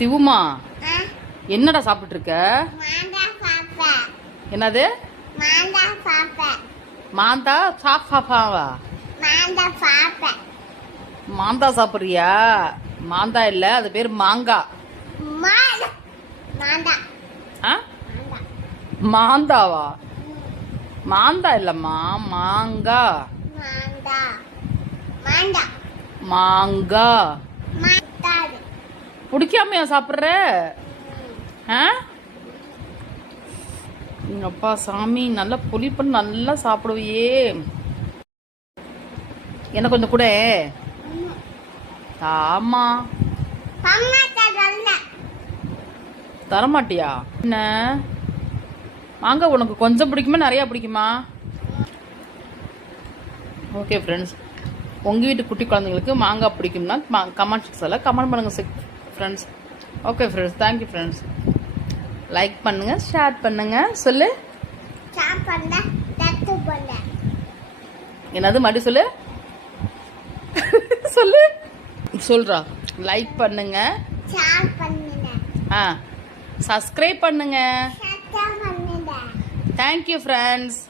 சிவுமா, என்னடா சாப்பிட்டு இருக்க? என்னது? மாந்தா சாப்பாவா? மாந்தா சாப்பிடுறியா? மாந்தா இல்ல, அது பேர் மாங்கா. மாந்தாவா? மாந்தா இல்லம்மா, மாங்கா. மாங்கா பிடிக்காமையா சாப்பிட்ற? அப்பா சாமி, நல்லா புளிப்பு நல்லா சாப்பிடுவியே. என்ன கொஞ்சம் கூட. ஆமா, தரமாட்டியா? என்ன மாங்காய் உனக்கு கொஞ்சம் பிடிக்குமா நிறையா பிடிக்குமா? ஓகே ஃப்ரெண்ட்ஸ், உங்கள் வீட்டு குட்டி குழந்தைங்களுக்கு மாங்காய் பிடிக்கும்னா கமெண்ட் செக்ஷனில் கமெண்ட் பண்ணுங்கள் friends. Okay friends, thank you friends. Like பண்ணுங்க, ஷேர் பண்ணுங்க. சொல்லு. என்னது மடி சொல்லு. சொல்லு. சொல்றா. லைக் பண்ணுங்க, சப்ஸ்கிரைப் பண்ணுங்க. Thank you friends.